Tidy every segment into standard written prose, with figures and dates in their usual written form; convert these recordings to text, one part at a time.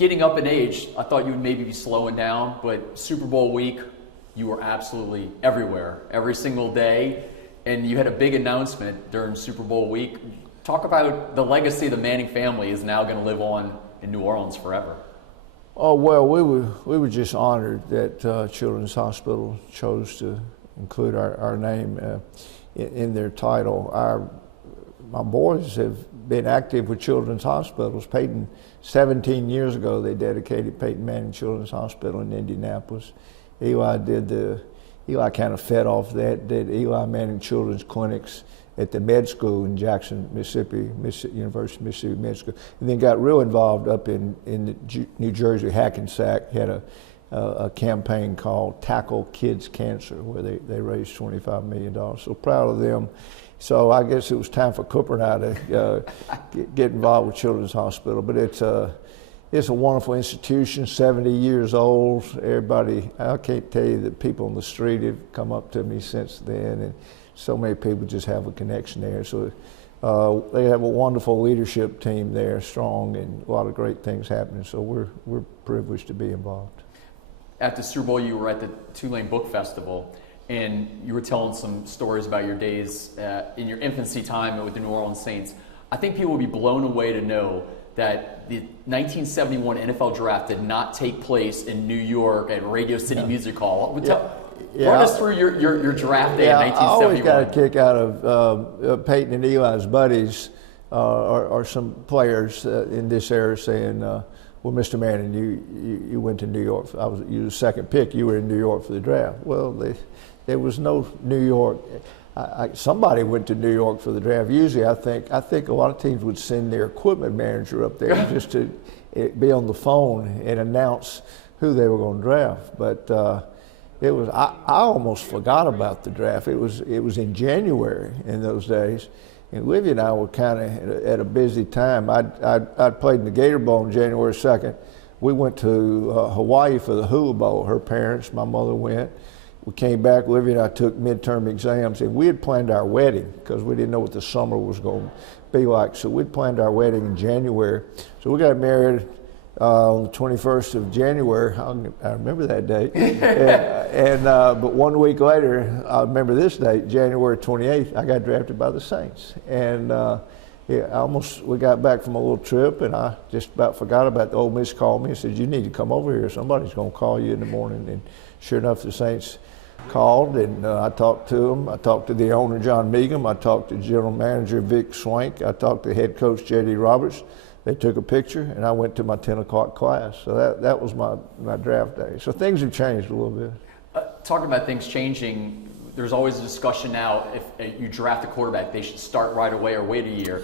getting up in age, I thought you would maybe be slowing down, but Super Bowl week, you were absolutely everywhere, every single day, and you had a big announcement during Super Bowl week. Talk about the legacy the Manning family is now going to live on in New Orleans forever. Oh, well, we were just honored that Children's Hospital chose to include our name in their title. My boys have been active with Children's Hospitals. 17 years ago, they dedicated Peyton Manning Children's Hospital in Indianapolis. Eli kind of fed off that, did Eli Manning Children's Clinics at the med school in Jackson, Mississippi, University of Mississippi Med School, and then got real involved up in New Jersey, Hackensack. Had a campaign called Tackle Kids Cancer, where they raised $25 million. So proud of them. So I guess it was time for Cooper and I to get involved with Children's Hospital. But it's a wonderful institution, 70 years old. Everybody, I can't tell you that people on the street have come up to me since then, and so many people just have a connection there. So they have a wonderful leadership team there, strong, and a lot of great things happening. So we're privileged to be involved. At the Super Bowl, you were at the Tulane Book Festival, and you were telling some stories about your days in your infancy time with the New Orleans Saints. I think people would be blown away to know that the 1971 NFL Draft did not take place in New York at Radio City Music Hall. Run us through your draft day in 1971. I always got a kick out of Peyton and Eli's buddies or some players in this era saying, well, Mr. Manning, you went to New York. You were the second pick. You were in New York for the draft. Well, there was no New York. Somebody went to New York for the draft. Usually, I think a lot of teams would send their equipment manager up there just to be on the phone and announce who they were going to draft. But it was. I almost forgot about the draft. It was in January in those days. And Olivia and I were kind of at a busy time. I'd played in the Gator Bowl on January 2nd. We went to Hawaii for the Hula Bowl. Her parents, my mother went. We came back, Olivia and I took midterm exams, and we had planned our wedding because we didn't know what the summer was going to be like. So we'd planned our wedding in January. So we got married on the 21st of January. I remember that date. But 1 week later, I remember this date, January 28th, I got drafted by the Saints. And we got back from a little trip, and I just about forgot about it. The Ole Miss called me and said, you need to come over here. Somebody's going to call you in the morning. And sure enough, the Saints called, and I talked to them. I talked to the owner, John Meagum. I talked to general manager Vic Swank. I talked to head coach J.D. Roberts. They took a picture, and I went to my 10 o'clock class. So that was my draft day. So things have changed a little bit. Talking about things changing, there's always a discussion now, if you draft a quarterback, they should start right away or wait a year.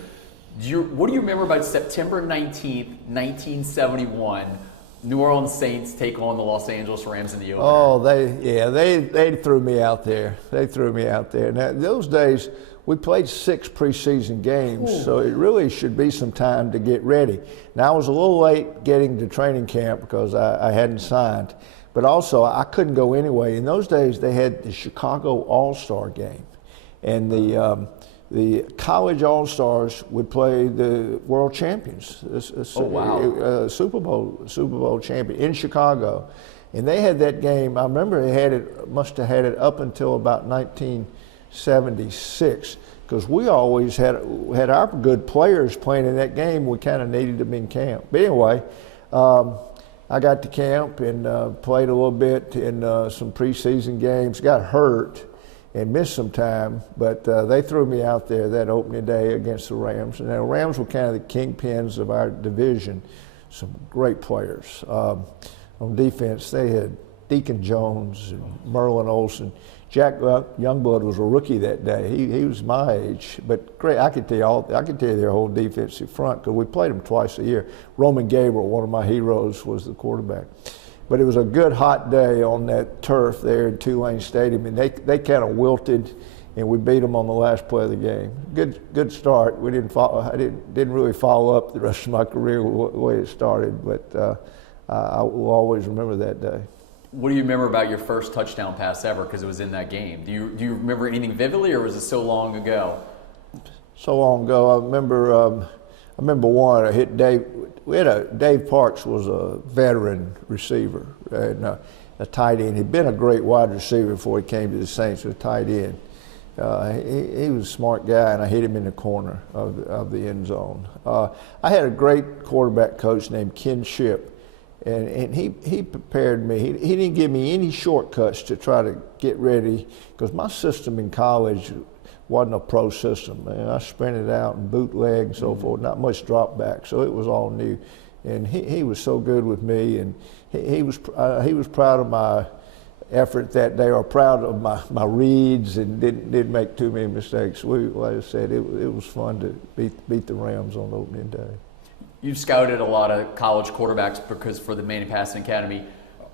What do you remember about September 19th, 1971, New Orleans Saints take on the Los Angeles Rams in the opener? Oh, they threw me out there. They threw me out there. Now, those days, we played 6 preseason games, so it really should be some time to get ready. Now, I was a little late getting to training camp because I hadn't signed, but also I couldn't go anyway. In those days, they had the Chicago All-Star game, and the college All-Stars would play the world champions, Super Bowl champion in Chicago. And they had that game, I remember must have had it up until about 1976, because we always had our good players playing in that game. We kind of needed them in camp. But anyway, I got to camp and played a little bit in some preseason games, got hurt and missed some time, but they threw me out there that opening day against the Rams. And the Rams were kind of the kingpins of our division, some great players. On defense, they had Deacon Jones and Merlin Olsen. Jack Youngblood was a rookie that day. He was my age, but great. I could tell you their whole defensive front because we played them twice a year. Roman Gabriel, one of my heroes, was the quarterback. But it was a good hot day on that turf there in Tulane Stadium, and they kind of wilted, and we beat them on the last play of the game. Good start. I didn't really follow up the rest of my career the way it started, but I will always remember that day. What do you remember about your first touchdown pass ever? Because it was in that game. Do you remember anything vividly, or was it so long ago? So long ago. I remember remember one, I hit Dave. Dave Parks was a veteran receiver and a tight end. He'd been a great wide receiver before he came to the Saints, a tight end. He was a smart guy, and I hit him in the corner of the end zone. I had a great quarterback coach named Ken Shipp, and he prepared me. He didn't give me any shortcuts to try to get ready, because my system in college wasn't a pro system. Man, I sprinted out and bootleg and so forth, not much drop back, so it was all new. And he was so good with me, and he was proud of my effort that day, or proud of my reads, and didn't make too many mistakes. Like I said, it was fun to beat the Rams on opening day. You've scouted a lot of college quarterbacks because for the Manning Passing Academy.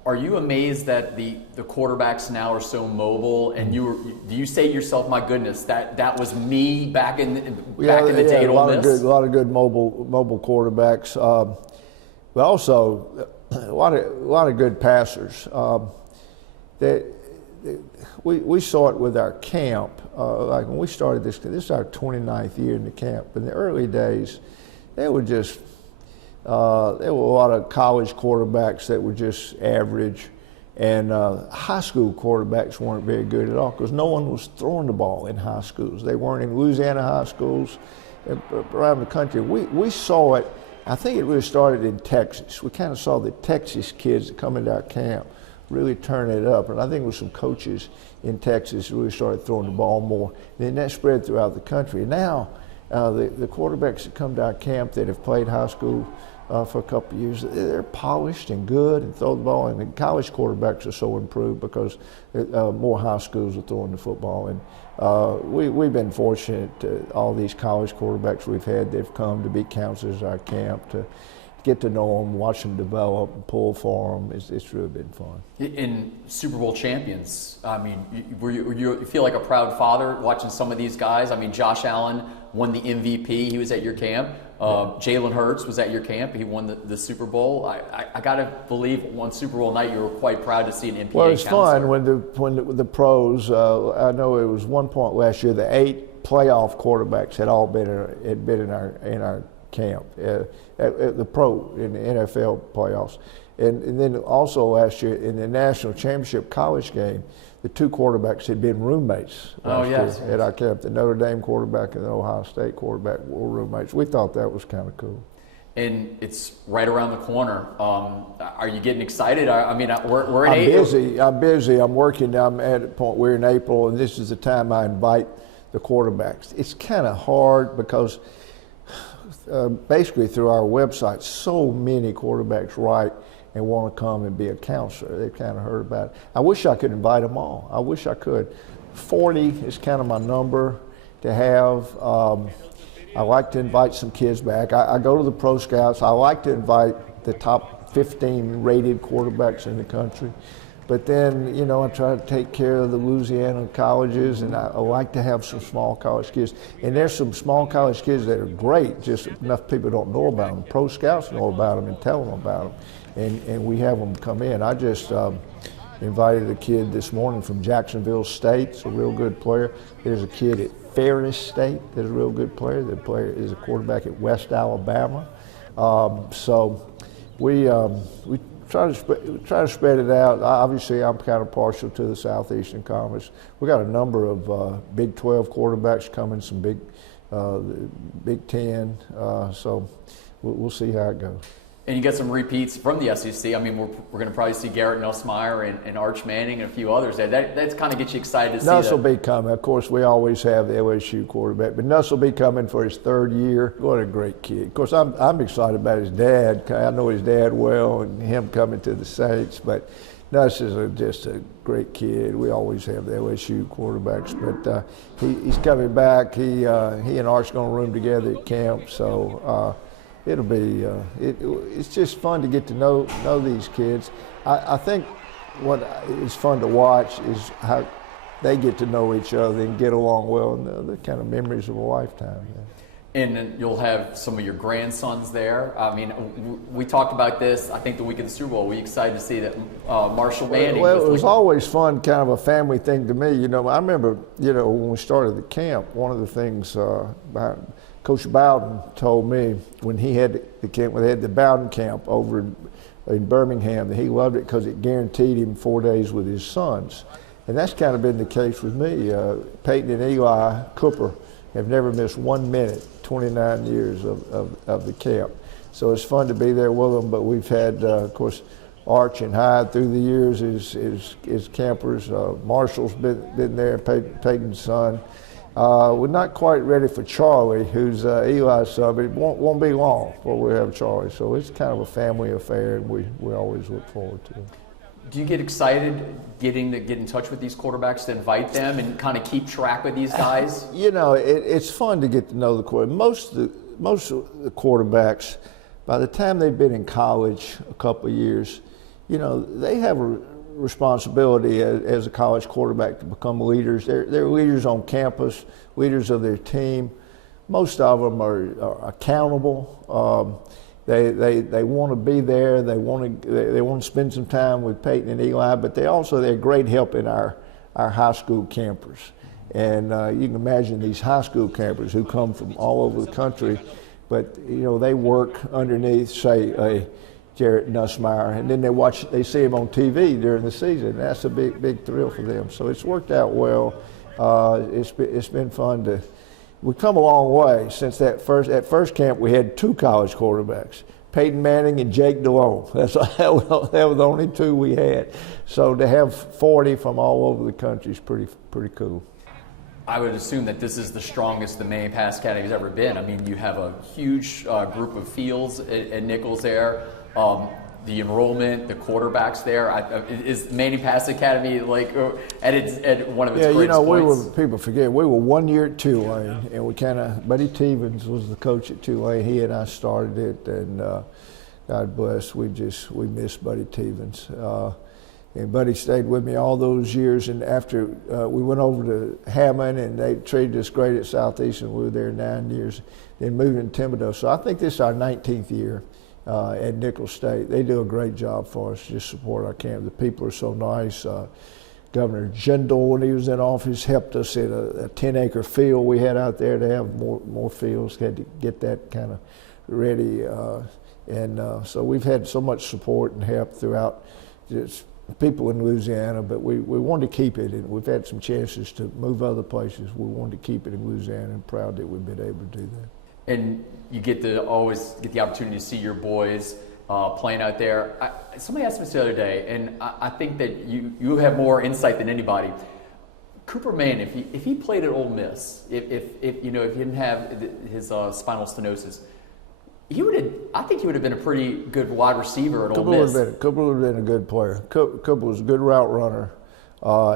Are you amazed that the quarterbacks now are so mobile? And do you say to yourself, "My goodness, that was me back in the day at Ole Miss"? A lot of good mobile quarterbacks, but also a lot of good passers. We saw it with our camp. Like when we started this is our 29th year in the camp. In the early days, there were a lot of college quarterbacks that were just average, and high school quarterbacks weren't very good at all, because no one was throwing the ball in high schools. They weren't in Louisiana high schools around the country. We saw it. I think it really started in Texas. We kind of saw the Texas kids that come into our camp really turn it up, and I think it was some coaches in Texas who really started throwing the ball more. And then that spread throughout the country. Now, the quarterbacks that come to our camp that have played high school for a couple of years, they're polished and good and throw the ball. And the college quarterbacks are so improved because more high schools are throwing the football. And we've been fortunate. All these college quarterbacks we've had, they've come to be counselors at our camp to get to know them, watch them develop, and pull for them. It's really been fun. In Super Bowl champions, I mean, you feel like a proud father watching some of these guys? I mean, Josh Allen won the MVP. He was at your camp. Jalen Hurts was at your camp. He won the Super Bowl. I got to believe one Super Bowl night you were quite proud to see an NPA Well, it's counselor. fun when the pros. I know it was one point last year, the 8 playoff quarterbacks had all been in our camp at the pro in the NFL playoffs, and then also last year in the national championship college game, the 2 quarterbacks had been roommates last year at our camp. The Notre Dame quarterback and the Ohio State quarterback were roommates. We thought that was kind of cool. And it's right around the corner. Are you getting excited? I mean, we're in April. I'm busy. I'm working. I'm at a point. We're in April, and this is the time I invite the quarterbacks. It's kind of hard because basically through our website, so many quarterbacks write and want to come and be a counselor. They've kind of heard about it. I wish I could invite them all. I wish I could. 40 is kind of my number to have. I like to invite some kids back. I go to the pro scouts. I like to invite the top 15 rated quarterbacks in the country. But then, I try to take care of the Louisiana colleges, and I like to have some small college kids. And there's some small college kids that are great, just enough people don't know about them. Pro scouts know about them and tell them about them. And we have them come in. I just invited a kid this morning from Jacksonville State. It's a real good player. There's a kid at Ferris State that's a real good player. The player is a quarterback at West Alabama. So we try to spread it out. Obviously, I'm kind of partial to the Southeastern Conference. We got a number of Big 12 quarterbacks coming, some Big 10. So we'll see how it goes. And you get some repeats from the SEC. I mean, we're going to probably see Garrett Nussmeier and Archie Manning and a few others there. That's kind of gets you excited to see Nuss will be coming. Of course, we always have the LSU quarterback, but Nuss will be coming for his 3rd year. What a great kid. Of course, I'm excited about his dad. I know his dad well and him coming to the Saints, but Nuss is just a great kid. We always have the LSU quarterbacks, but he's coming back. He and Arch going to room together at camp, so it'll be it's just fun to get to know these kids. I think what is fun to watch is how they get to know each other and get along well, and the kind of memories of a lifetime. Yeah. And then you'll have some of your grandsons there. I mean, we talked about this, I think, the week of the Super Bowl. Were you excited to see that Marshall Manning? Well, it was always fun, kind of a family thing to me. You know, I remember, you know, when we started the camp, one of the things Coach Bowden told me when he had the camp, when they had the Bowden camp over in Birmingham, that he loved it because it guaranteed him 4 days with his sons. And that's kind of been the case with me. Peyton and Eli Cooper have never missed 1 minute, 29 years of the camp. So it's fun to be there with them, but we've had, of course, Arch and Hyde through the years as campers. Marshall's been there, Peyton's son. We're not quite ready for Charlie, who's Eli's son, but it won't be long before we have Charlie. So it's kind of a family affair, and we always look forward to it. Do you get excited getting to get in touch with these quarterbacks to invite them and kind of keep track with these guys? You know, it's fun to get to know the quarterback. Most of the quarterbacks, by the time they've been in college a couple of years, you know, they have a responsibility as a college quarterback to become leaders. They're leaders on campus, leaders of their team. Most of them are accountable. They want to be there. They want to spend some time with Peyton and Eli, but they're great help in our high school campers. And you can imagine these high school campers who come from all over the country, but you know they work underneath, say, a Jarrett Nussmeier, and then they see him on TV during the season. And that's a big thrill for them. So it's worked out well. It's been fun to. We've come a long way since that first camp. We had 2 college quarterbacks, Peyton Manning and Jake Delhomme. That was the only 2 we had. So to have 40 from all over the country is pretty cool. I would assume that this is the strongest the Manning Pass Academy has ever been. I mean, you have a huge group of fields at Nichols there. The enrollment, the quarterbacks there. Is Manning Pass Academy like at one of its greatest you know, points? People forget, we were 1 year at Tulane, and we Buddy Tevens was the coach at Tulane. He and I started it, and God bless, we miss Buddy Tevens. And Buddy stayed with me all those years, and after we went over to Hammond, and they treated us great at Southeastern. We were there 9 years, then moved to Thibodeau. So I think this is our 19th year. At Nichols State. They do a great job for us, just support our camp. The people are so nice. Governor Jindal, when he was in office, helped us in a 10-acre field we had out there to have more fields. Had to get that kind of ready. So we've had so much support and help throughout just people in Louisiana, but we wanted to keep it, and we've had some chances to move other places. We wanted to keep it in Louisiana, and proud that we've been able to do that. And you always get the opportunity to see your boys playing out there. Somebody asked me this the other day, and I think that you have more insight than anybody. Cooper Manning, if he played at Ole Miss, if he didn't have his spinal stenosis, I think he would have been a pretty good wide receiver at Ole Miss. Cooper would have been a good player. Cooper was a good route runner.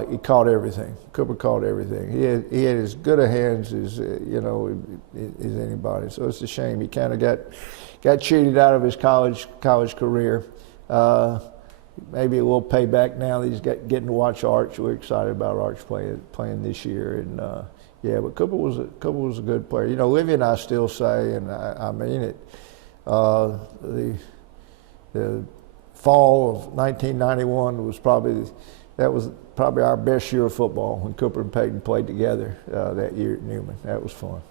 He caught everything. Cooper caught everything. He had as good a hands as as anybody. So it's a shame he kind of got cheated out of his college career. Maybe a little payback now that he's getting to watch Arch. We're excited about Arch playing this year. And but Cooper was a good player. You know, Livy and I still say, and I mean it. The fall of 1991 was probably our best year of football when Cooper and Peyton played together that year at Newman. That was fun.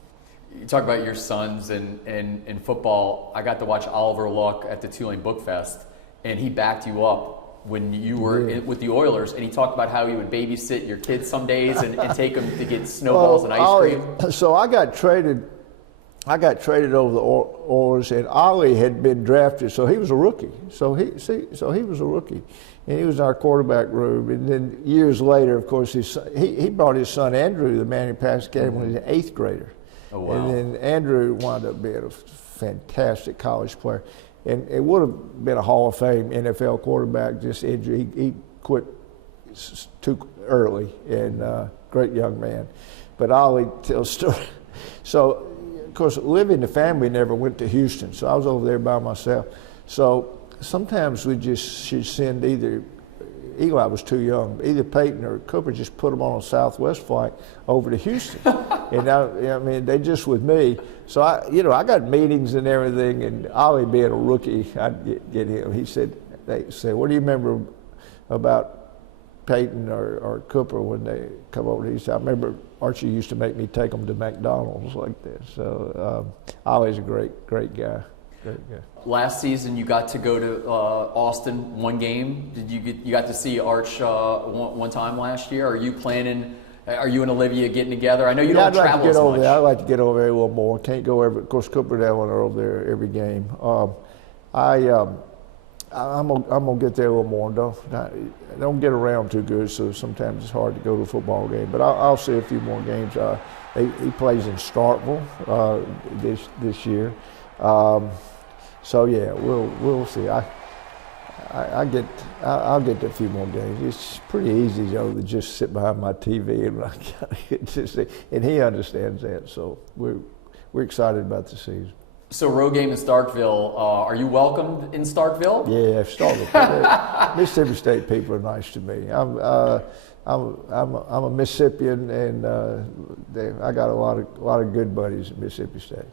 You talk about your sons and football. I got to watch Oliver Luck at the Tulane Book Fest, and he backed you up when you were with the Oilers, and he talked about how he would babysit your kids some days and take them to get snowballs and ice cream. So I got traded over the Oilers, and Ollie had been drafted, so he was a rookie. So he was a rookie. And he was in our quarterback room. And then years later, of course, he brought his son Andrew, the Manning Pass Academy, when he was an 8th grader. Oh, wow. And then Andrew wound up being a fantastic college player. And it would have been a Hall of Fame NFL quarterback, just injury. He quit too early, and great young man. But Ollie tells a story. So, of course, Livy and the family never went to Houston, so I was over there by myself. So sometimes we should send either, Eli was too young, either Peyton or Cooper just put them on a Southwest flight over to Houston. And I mean, they just with me. So I got meetings and everything, and Ollie being a rookie, I'd get him. He said, they say, what do you remember about Peyton or Cooper when they come over? He said, I remember Archie used to make me take them to McDonald's like that. So Ollie's a great guy. Great guy. Last season, you got to go to Austin one game. You got to see Arch one time last year? Are you planning? Are you and Olivia getting together? I know you don't travel as much. I'd like to get over there a little more. Can't go every. Of course, Cooper and Ellen are over there every game. I'm gonna get there a little more. Don't get around too good, so sometimes it's hard to go to a football game. But I'll see a few more games. He plays in Starkville this year. So yeah, we'll see. I'll get to a few more games. It's pretty easy, to just sit behind my TV and he understands that. So we're excited about the season. So road game in Starkville. Are you welcomed in Starkville? Yeah, Starkville. Mississippi State people are nice to me. I'm a Mississippian, and I got a lot of good buddies at Mississippi State.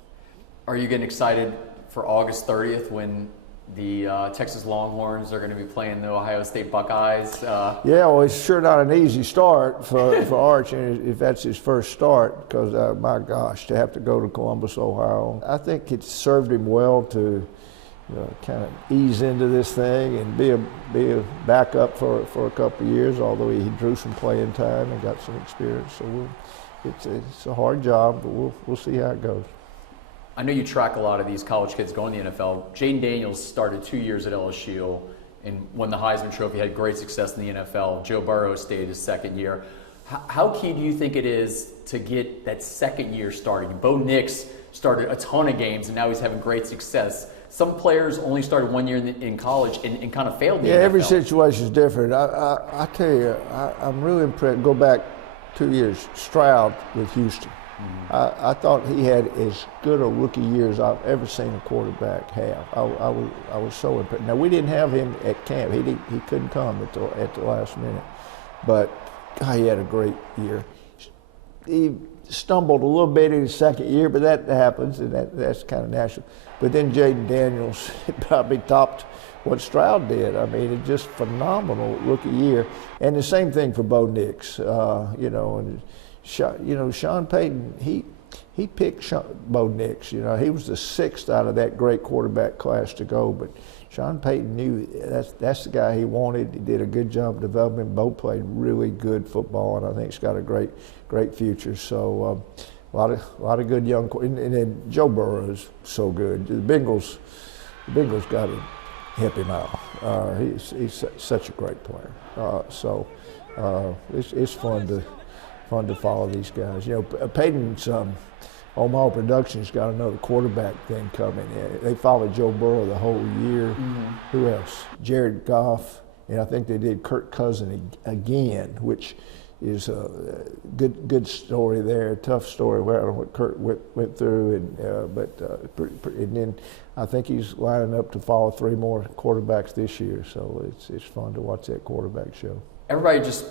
Are you getting excited for August 30th when the Texas Longhorns are going to be playing the Ohio State Buckeyes? Yeah, well, it's sure not an easy start for Arch, if that's his first start, because my gosh, to have to go to Columbus, Ohio. I think it served him well to kind of ease into this thing and be a backup for a couple of years, although he drew some playing time and got some experience. So it's a hard job, but we'll see how it goes. I know you track a lot of these college kids going to the NFL. Jaden Daniels started 2 years at LSU and won the Heisman Trophy, had great success in the NFL. Joe Burrow stayed his second year. How key do you think it is to get that second year starting? Bo Nix started a ton of games, and now he's having great success. Some players only started 1 year in college and kind of failed in the NFL. Every situation is different. I tell you, I'm really impressed. Go back 2 years, Stroud with Houston. I thought he had as good a rookie year as I've ever seen a quarterback have. I was so impressed. Now, we didn't have him at camp. He couldn't come at the last minute. But, God, he had a great year. He stumbled a little bit in his second year, but that happens, and that's kind of natural. But then Jaden Daniels probably topped what Stroud did. I mean, it's just phenomenal rookie year. And the same thing for Bo Nix, and Sean Payton, he picked Bo Nix. He was the sixth out of that great quarterback class to go. But Sean Payton knew that's the guy he wanted. He did a good job developing him. Bo played really good football, and I think he's got a great future. So a lot of good young. And then Joe Burrow is so good. The Bengals got to help him out. He's such a great player. It's fun to follow these guys. Peyton's Omaha Productions got another quarterback thing coming. They followed Joe Burrow the whole year. Mm-hmm. Who else? Jared Goff, and I think they did Kirk Cousins again, which is a good story there. Tough story. I don't know what Kirk went through, and then I think he's lining up to follow 3 more quarterbacks this year. So it's fun to watch that quarterback show. Everybody just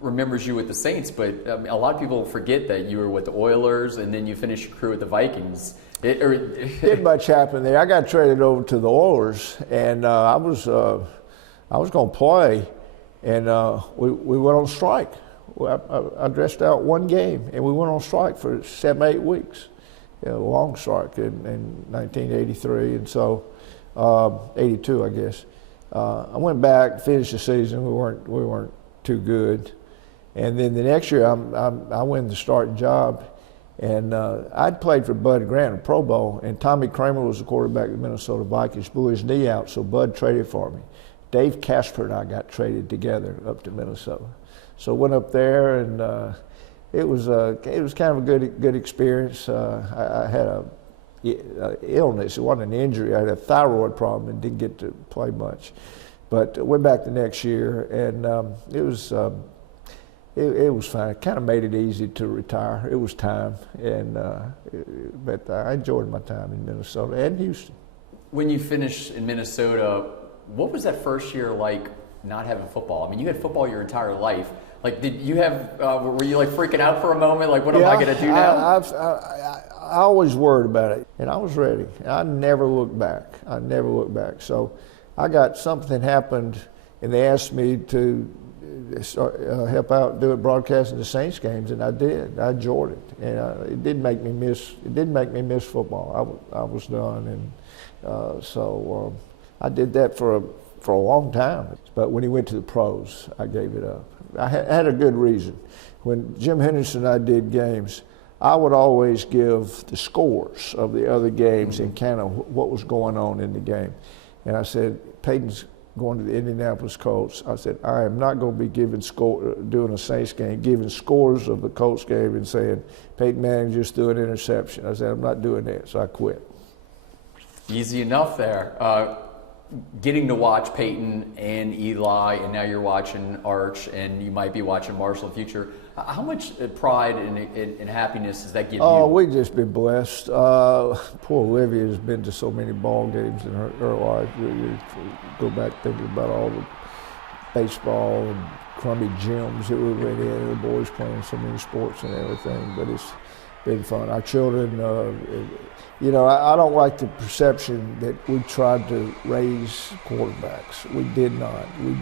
remembers you with the Saints, but a lot of people forget that you were with the Oilers and then you finished your career with the Vikings. Didn't much happen there. I got traded over to the Oilers, and I was going to play, and we went on strike. I dressed out one game, and we went on strike for 7-8 weeks. A long strike in 1983, and so 82, I guess. I went back, finished the season. We weren't too good, and then the next year I win the starting job, and I'd played for Bud Grant, a Pro Bowl, and Tommy Kramer was the quarterback of the Minnesota Vikings. Blew his knee out, so Bud traded for me. Dave Casper and I got traded together up to Minnesota, so went up there, and it was kind of a good experience. I had a illness. It wasn't an injury. I had a thyroid problem and didn't get to play much. But went back the next year, and it was fine. It kind of made it easy to retire. It was time, but I enjoyed my time in Minnesota and Houston. When you finished in Minnesota, what was that first year like not having football? I mean, you had football your entire life. Like, did you have? Were you like freaking out for a moment? Like, what am I going to do now? I always worried about it, and I was ready. I never looked back. So I got something happened, and they asked me to help out, do it broadcasting the Saints games, and I did. I enjoyed it, and it didn't make me miss. It didn't make me miss football. I was done, and so I did that for a long time. But when he went to the pros, I gave it up. I had a good reason. When Jim Henderson and I did games, I would always give the scores of the other games and kind of what was going on in the game. And I said, Peyton's going to the Indianapolis Colts. I said, I am not going to be doing a Saints game, giving scores of the Colts game and saying, Peyton Manning just threw an interception. I said, I'm not doing that, so I quit. Easy enough there. Getting to watch Peyton and Eli, and now you're watching Arch, and you might be watching Marshall in the future. How much pride and happiness does that give you? Oh, we've just been blessed. Poor Olivia has been to so many ball games in her life. You go back thinking about all the baseball and crummy gyms that we went in, and the boys playing so many sports and everything, but it's been fun. Our children, I don't like the perception that we tried to raise quarterbacks. We did not. We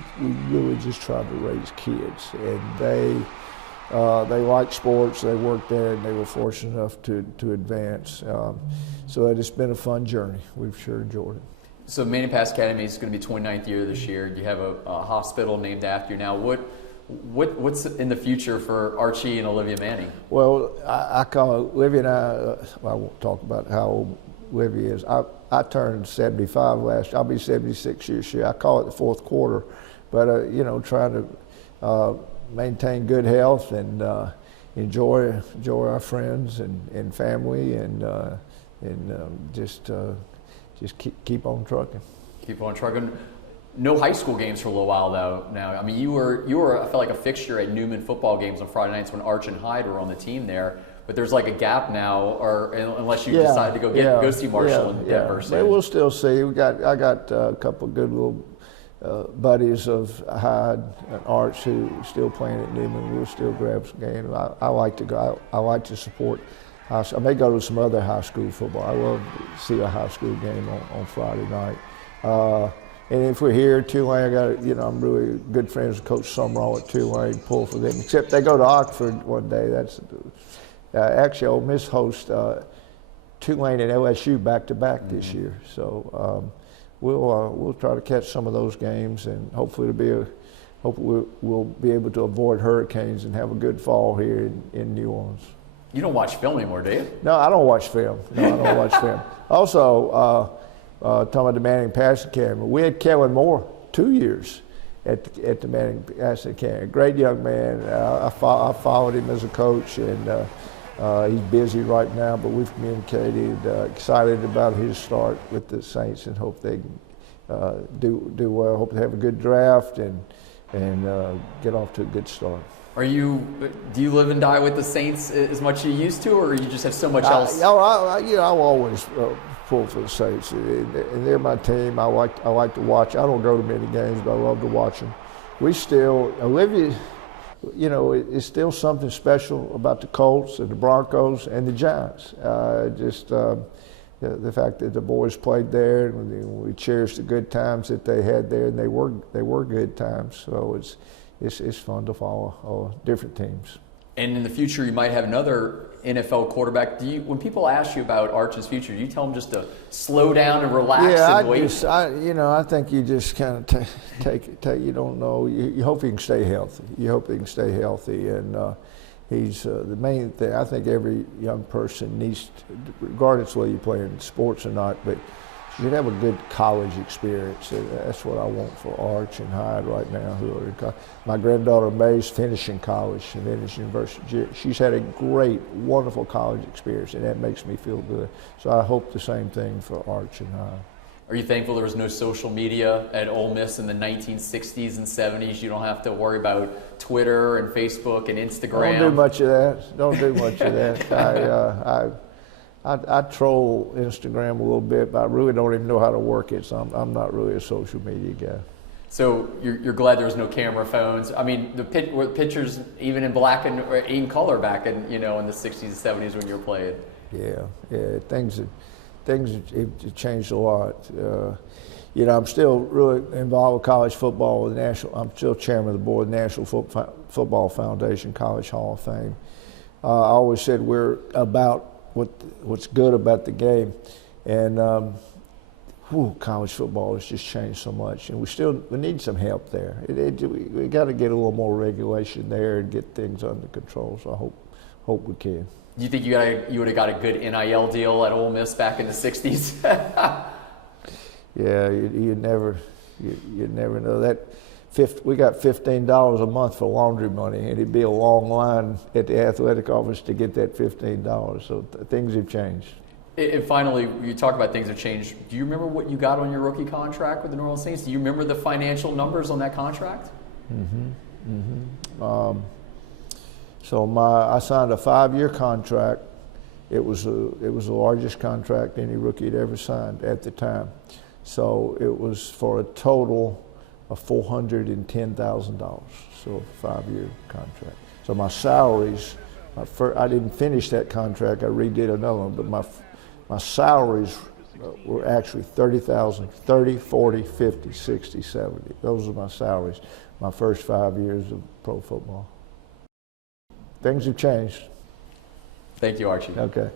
really just tried to raise kids, and they like sports. They worked there, and they were fortunate enough to advance. So it's been a fun journey. We've sure enjoyed it. So Manning Pass Academy is going to be 29th year this year. You have a hospital named after you now. What's in the future for Archie and Olivia Manning? Well, I call Olivia and I won't talk about how old Olivia is. I turned 75 last year. I'll be 76 this year. I call it the fourth quarter, but trying to maintain good health and enjoy our friends and family and just keep on trucking. Keep on trucking. No high school games for a little while though. Now, I mean, you were I felt like a fixture at Newman football games on Friday nights when Arch and Hyde were on the team there. But there's like a gap now, or unless you decide to go see Marshall in Denver. But we'll still see. I got a couple of good little buddies of Hyde and Arch who are still playing at Newman. We'll still grab some games. I like to go. I like to support. I may go to some other high school football. I love to see a high school game on Friday night. And if we're here, Tulane, I'm really good friends with Coach Summerall at Tulane, pull for them. Except they go to Oxford one day. That's actually Ole Miss hosts Tulane and LSU back to back this year. So we'll try to catch some of those games, and hopefully we'll be able to avoid hurricanes and have a good fall here in New Orleans. You don't watch film anymore, do you? No, I don't watch film. Also. Talking about the Manning Pass Academy. We had Kellen Moore 2 years at the Manning Pass Academy. A great young man. I followed him as a coach, and he's busy right now, but we've communicated, excited about his start with the Saints, and hope they do well. Hope they have a good draft and get off to a good start. Do you live and die with the Saints as much as you used to, or you just have so much else? I'll always pull for the Saints, and they're my team. I like to watch. I don't go to many games, but I love to watch them. Olivia, it's still something special about the Colts and the Broncos and the Giants. The fact that the boys played there, and we cherished the good times that they had there, and they were good times. So it's fun to follow all different teams. And in the future, you might have another NFL quarterback. When people ask you about Arch's future, do you tell them just to slow down and relax and wait? I think you just kind of take it. You don't know. You hope he can stay healthy. And he's the main thing. I think every young person needs, regardless of whether you play in sports or not, but you should have a good college experience. That's what I want for Arch and Hyde right now, who are in college. My granddaughter May's finishing college and then at university. She's had a great, wonderful college experience, and that makes me feel good. So I hope the same thing for Arch and Hyde. Are you thankful there was no social media at Ole Miss in the 1960s and 70s? You don't have to worry about Twitter and Facebook and Instagram. Don't do much of that. I troll Instagram a little bit, but I really don't even know how to work it, so I'm not really a social media guy. So you're glad there was no camera phones. I mean, were pictures even in black or in color back in in the 60s and 70s when you were playing. Yeah. Things have changed a lot. I'm still really involved with college football. I'm still chairman of the board of the National Football Foundation College Hall of Fame. I always said we're about what's good about the game, and college football has just changed so much, and we need some help there. We got to get a little more regulation there and get things under control. So I hope we can. Do you think you would have got a good NIL deal at Ole Miss back in the 60s? Yeah, you never know that. We got $15 a month for laundry money, and it'd be a long line at the athletic office to get that $15. So things have changed. And finally, you talk about things have changed. Do you remember what you got on your rookie contract with the New Orleans Saints? Do you remember the financial numbers on that contract? So I signed a 5-year contract. It was the largest contract any rookie had ever signed at the time. So it was for a total of $410,000. So a 5-year contract. So my salaries, I didn't finish that contract. I redid another one, but my salaries were actually $30,000, 30, 40, 50, 60, 70. Those are my salaries my first 5 years of pro football. Things have changed. Thank you, Archie. Okay.